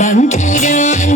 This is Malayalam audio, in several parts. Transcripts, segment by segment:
ബന്ധുരാംഗിമാരേ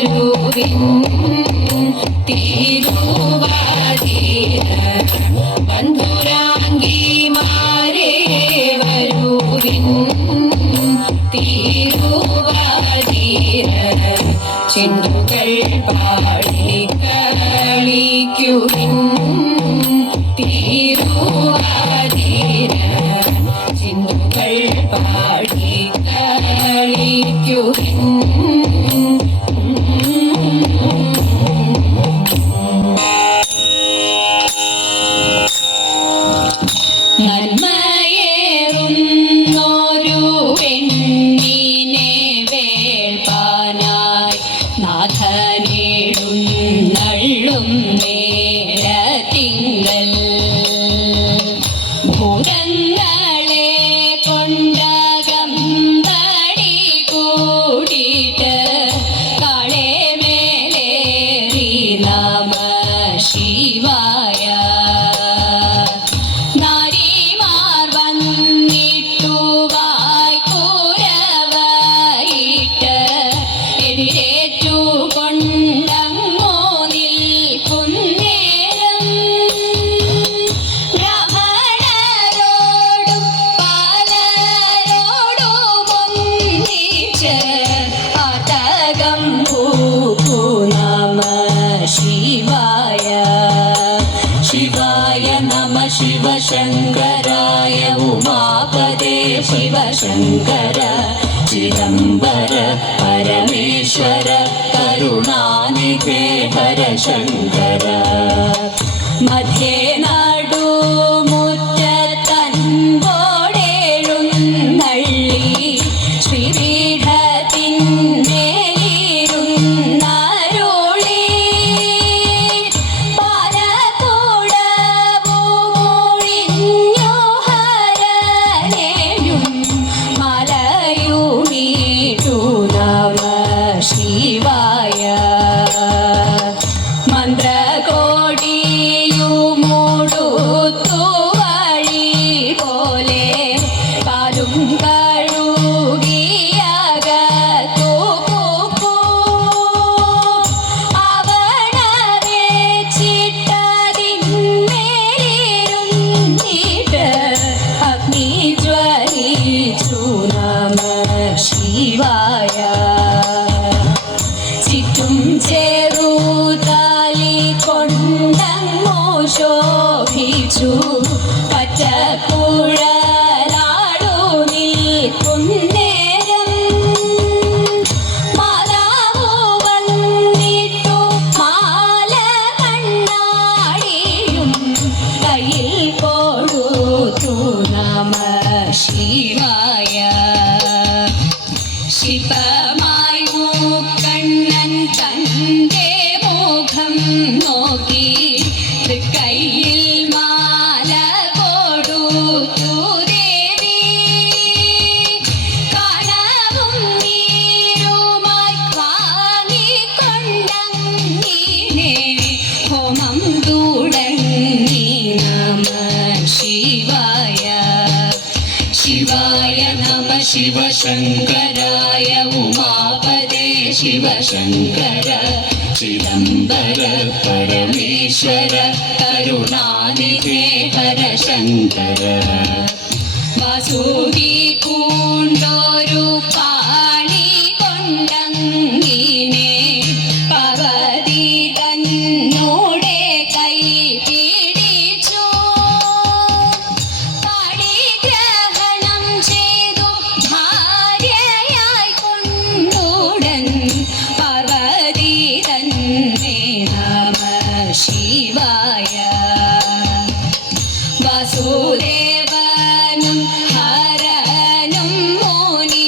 വരുവിൻ തിരുവാതിര ബന്ധുരാംഗിമാരെ വരുവിൻ തിരുവാതിര ചിന്തുകൾ പാടി കളിക്കുവിൻ തിരുവാതിര ചിന്തുകൾ പാടി കളിക്കുവിൻ നന്മയേറുന്നൊരു പെണ്ണിനെ വേൾപ്പാനായി നാഥനേടുന്നള്ളും നേരത്തിങ്കൽ ഭൂതങ്ങളെ കൊണ്ടകമ്പടി കൂടിയിട്ട് കാളെ മേലേറി നമ ശിവായ നാരിമാർ വന്നിട്ടു വായ്ക്കൂരവയിട്ട് എതിരേറ്റു കൊണ്ടങ്ങോ നിൽക്കുന്നേരം ബ്രാഹ്മണരോടും പാലരോടും ഒന്നിച്ച് ആതകം പൂക്കു നമ ശിവായ ശിവായ നമ ശിവശങ്കരായ ഉമാപദേ ശിവശങ്കര ചിദംബര പരമേശ്വര കരുണാനിധേ ഹരശങ്കര മധ്യേ നടുമുറ്റത്തൻപോടെഴുന്നള്ളി ശ്രീപീഠത്തിന്മേലിരുന്നരുളി പാലകൂടവുമൊഴിഞ്ഞു ഹരനെയും മലയുമീട്ടു നമ ശിവായ മന്ത്രകോടിയുമൂടുത്തു വഴി പോലെ പാലും കഴുകിയകത്തു പൂക്കൂ അവണവെച്ചിട്ടതിന്മേലിരുന്നിട്ട് അഗ്നി ജ്വലിച്ചു നമ ശിവായ ചുറ്റും ചേറുതാലി കൊണ്ടങ്ങോ ശോഭിച്ചു പച്ചക്കുഴലാടു നിൽക്കുന്നേരം മാതാവു വന്നിട്ടു മാല കണ്ണാടിയും കയ്യിൽ കൊടുത്തു നമ ശിവായ ശില്പമായി മൂക്കണ്ണൻ തന്റെ മുഖം നോക്കി തൃക്കൈയിൽ മാല കൊടുത്തു ദേവി കാണവും നീരുമായി വാങ്ങിക്കൊണ്ടങ്ങിനെ ഹോമം തുടങ്ങി നമ ശിവായ ശിവായ നമ ശിവശങ്കരായ ഉമാപദേ ശിവശങ്കര ചിദംബര പരമേശ്വര കരുണാനിധേ ഹരശങ്കര വാസുകി പൂണ്ടൊരു പാണി കൊണ്ടങ്ങിനെ പാർവതി തന്നോടെ കൈ പിടിച്ചു പാണിഗ്രഹണം ചെയ്തു ഭാര്യയായി കൊണ്ടുടൻ പാർവതി തന്നെ നമ ശിവായ വാസുദേവനും ഹരനും മുനി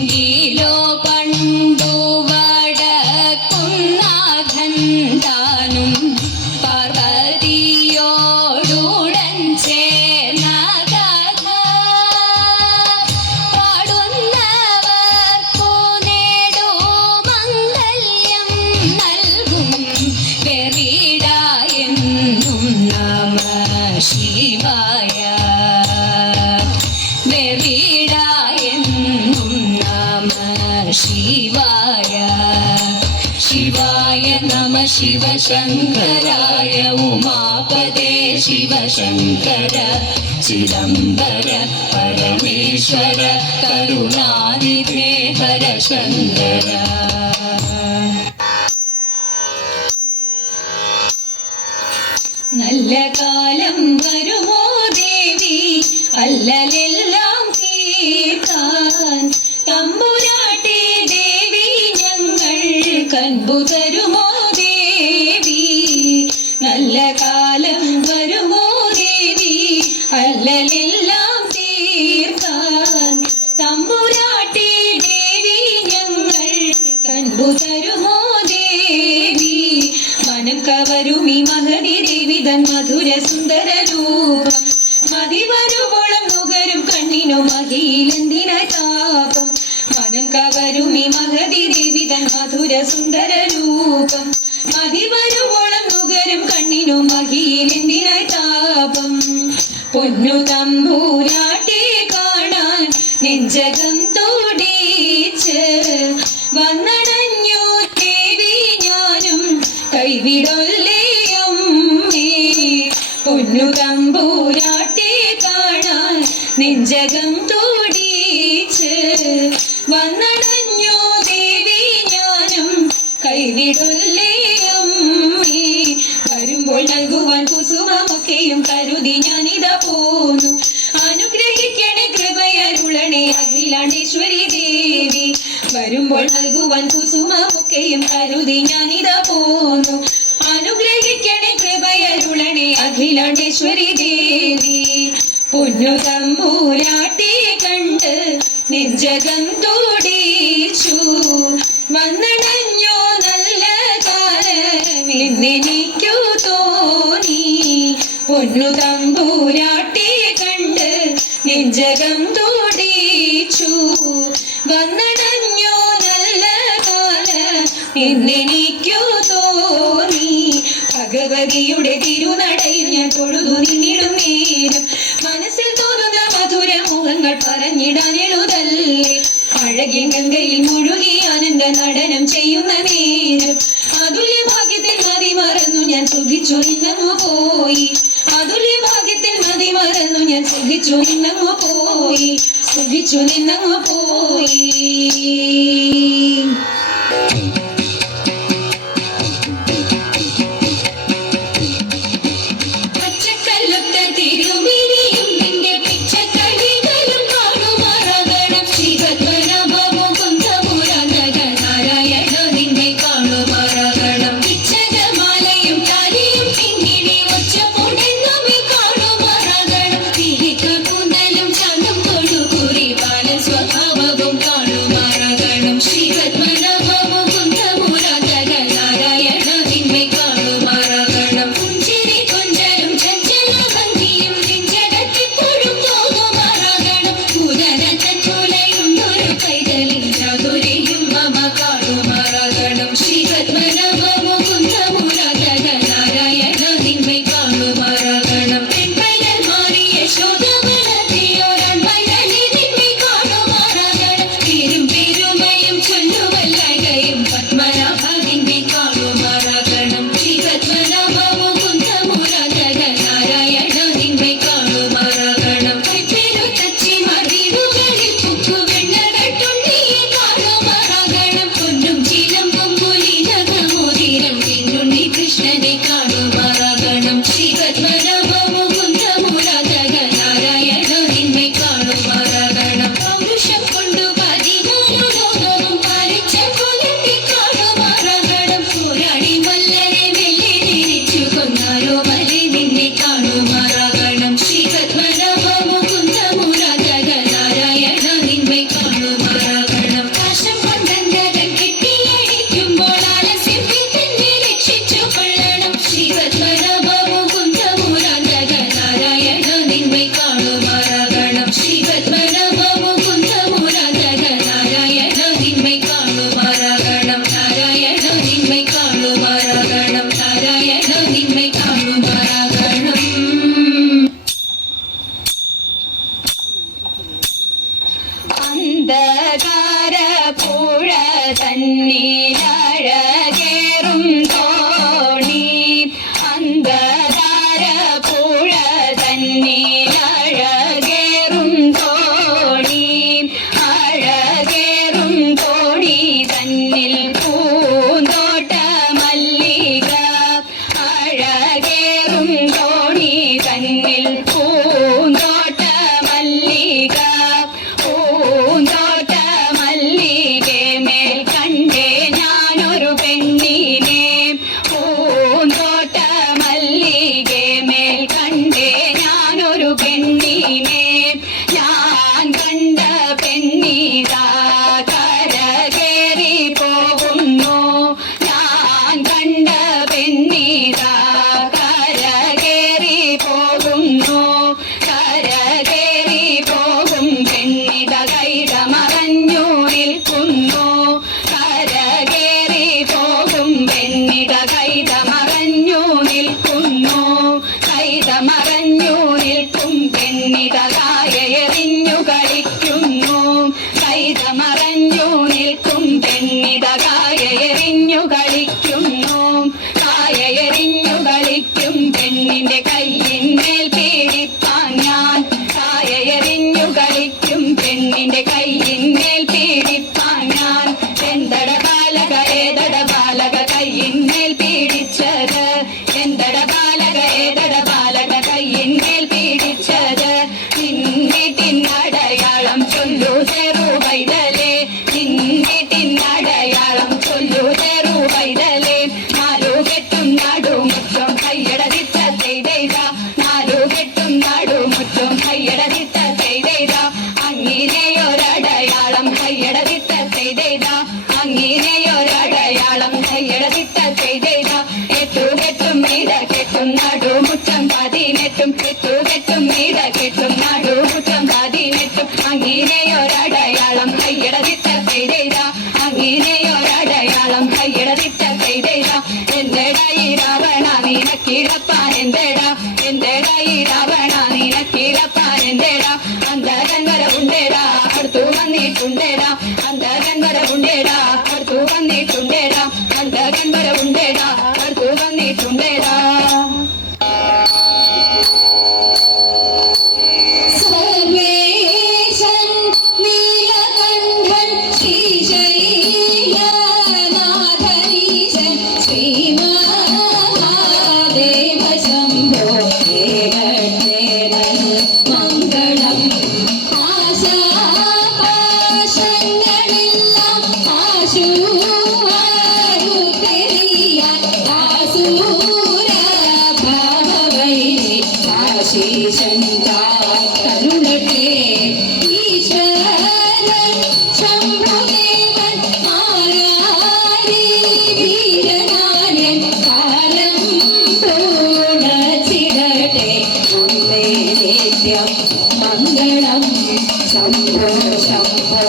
എങ്കിലോ പണ്ടു വടക്കുന്നാഥൻ താനും പാർവതിയോടുടൻ ചേർന്ന കഥ പാടുന്നവർക്കു നേടുമംഗല്യം നൽകും വെറിടായെന്നും നമ ശിവായ വെറിടായെന്നും നമ ശിവായ ശിവായ നമ ശിവശങ്കരായ ഉമാപദേ ശിവശങ്കര ചിദംബര പരമേശ്വര കരുണാനിധേ ഹര ശങ്കര. നല്ല കാലം വരുമോ ദേവി അല്ലലെല്ലാം തീർക്കാൻ തമ്പുരാട്ടി ദേവി ഞങ്ങൾ കൻപു തരുമോ ദേവി നല്ല കാലം വരുമോ ദേവി അല്ലലെല്ലാം തീർക്കാൻ തമ്പുരാട്ടി ദേവി ഞങ്ങൾ കൻപു തരുമോ ദേവി മനം കവരുമി മഹതി ദേവി തൻ മധുര സുന്ദര രൂപം മതി വരുവോളം നുകരും കണ്ണിനോ മഹിയിലെന്തിന താപം മനം കവരുമി മഹതി ദേവി തൻ മധുര സുന്ദര രൂപം മതി വരുവോളം നുകരും കണ്ണിനോ മഹിയിലെന്തിന താപം പൊന്നു തമ്പൂരാട്ടി കാണാൻ നെഞ്ചകം തുടിച്ച് വന്നടഞ്ഞു ദേവി ഞാനും കൈവിടൊല്ലേ അമ്മേ പൊന്നു തമ്പൂരാട്ടി കാണാൻ നെഞ്ചകം തുടിച്ച് വന്നടഞ്ഞു ദേവി ഞാനും കൈവിടൊല്ലേ അമ്മേ വരുമ്പോൾ നൽകുവാൻ കുസുമമൊക്കെയും കരുതി ഞാനിതാ പോന്നു അനുഗ്രഹിക്കണേ കൃപയരുളണേ അഖിലാണ്ടേശ്വരി ദേവി വരുമ്പോൾ നൽകുവാൻ കുസുമമൊക്കെയും കരുതി ഞാനിതാ പോന്നു അനുഗ്രഹിക്കണേ കൃപയരുളണേ അഖിലാണ്ടേശ്വരി ദേവി പൊന്നു തമ്പൂരാട്ടി കണ്ട് നെഞ്ചകം തുടിച്ചു വന്നടഞ്ഞോ നല്ല കാലമെന്നെനിക്കു തോന്നി പൊന്നു തമ്പൂരാട്ടി കണ്ട് നെഞ്ചകം തുടിച്ചു വന്നടഞ്ഞോ നല്ല കാലമെന്നെനിക്കു തോന്നി ഭഗവതിയുടെ തിരുനടയിൽ ഞാൻ തൊഴുതു നിന്നിടും നേരം മനസ്സിൽ തോന്നുന്ന മധുര മുഖങ്ങൾ പറഞ്ഞിടാൻ എഴുതല്ലേ അഴകിൽ ഗംഗയിൽ മുഴുകി ആനന്ദ നടനം ചെയ്യുന്ന നേരം അതുല്യ ഭാഗ്യത്തിൽ മതി മറന്നു ഞാൻ സുഖിച്ചു നിന്നങ്ങു പോയി അതുല്യ ഭാഗ്യത്തിൽ മതി മറന്നു ഞാൻ സുഖിച്ചു നിന്നങ്ങു പോയി സുഖിച്ചു നിന്നങ്ങു പോയി. അന്ധകാര പുഴ തന്നിലഴകേറും തോണി അന്ധകാര പുഴ തന്നിലഴകേറും തോണി അഴകേറും തോണി തന്നിൽ പൂന്തോട്ട മല്ലിക അഴകേറും തോണി തന്നിൽ പൂന്തോട്ട മല്ലിക പൂന്തോട്ട മല്ലികെ മേൽ കണ്ടേ ഞാനൊരു പെണ്ണിനെ പൂന്തോട്ട മല്ലികെ മേൽ കണ്ടേ ഞാനൊരു പെണ്ണിനെ ഞാൻ കണ്ട പെണ്ണിതാ കരകേറി പോകുന്നു ഞാൻ കണ്ട പെണ്ണിതാ കരകേറി പോകുന്നു കരകേറി പോകും പെണ്ണിത കൈത മറഞ്ഞു നിൽക്കുന്നു കരകേറി പോകും പെണ്ണിത കൈത മറഞ്ഞു നിൽക്കുന്നു കൈത മറഞ്ഞു നിൽക്കും പെണ്ണിത കായയെറിഞ്ഞു കളിക്കുന്നു കൈത മറഞ്ഞു നിൽക്കും പെണ്ണിത കായയെറിഞ്ഞു കളിക്കുന്നു കായയെറിഞ്ഞു കളിക്കും പെണ്ണിന്റെ കയ്യിന്മേൽ പീഡിപ്പാൻ ഞാൻ കായയെറിഞ്ഞു കളിക്കും പെണ്ണിന്റെ കയ്യിന്മേൽ പീഡിപ്പാൻ ഞാൻ എന്തട ബാലക ഏതട ബാലക കയ്യിന്മേൽ പീഡിച്ചത് എന്തട ബാലക ഏതട ബാലക കയ്യിന്മേൽ പീഡിച്ചത് നിന്നിട്ടിന്നടയാളം ചൊല്ലു ചെറു പൈതലേ നിന്നിട്ടിന്നടയാളം ചൊല്ലു ചെറു പൈതലേ നാലു കെട്ടും നടുമുറ്റം കയ്യടതിട്ട ചെയ്ത നാലു കെട്ടും നടുമുറ്റം കയ്യടതിട്ട ചെയ്ത അങ്ങനെയൊരടയാളം കയ്യടതിട്ട ചെയ്ത അങ്ങനെയൊരടയാളം കയ്യടതിട്ട ചെയ്ത എട്ടുകെട്ടും മീട കെട്ടും നടുമുറ്റം 18 എട്ടുകെട്ടും മീട കെട്ടും നടുമുറ്റം 18 അങ്ങനെയൊരടയാളം കയ്യടതിട്ട ചെയ്ത അങ്ങനെയൊരടയാളം കയ്യടതിട്ട ചെയ്ത എന്തെടാ ഈ രാവണ നിനക്കിടപ്പാൻ എന്തെടാ എന്തെടാ ഈ രാവണ നിനക്കിടപ്പാൻ എന്തെടാ അന്ധകൻ വര ഉണ്ടേടാ അടുത്തു വന്നിട്ടുണ്ടേടാ അന്ധകൻ വര ഉണ്ടേടാ അടുത്തു വന്നിട്ടുണ്ടേടാ അന്ധകൻ വര ഉണ്ടേടാ അടുത്തു വന്നിട്ടുണ്ടേടാ സർവേശൻ നീലകണ്ഠൻ ശ്രീശൈലനാഥനീശൻ ശ്രീമഹാദേവ ശംഭോ ഏകേന മംഗളം ആശാപാശങ്ങളെല്ലാം ആശുവാരുപെരിയാൻ ആസൂരഭാവവൈരി ആശീശൻ കരുണട്ടെ ഈശ്വരൻ ശംഭുദേവൻ ആരാരി വീരനാര്യൻ കാലം പൂണച്ചിടട്ടെ അമ്മേ നിത്യം മംഗളം ശംഭോ ശംഭോ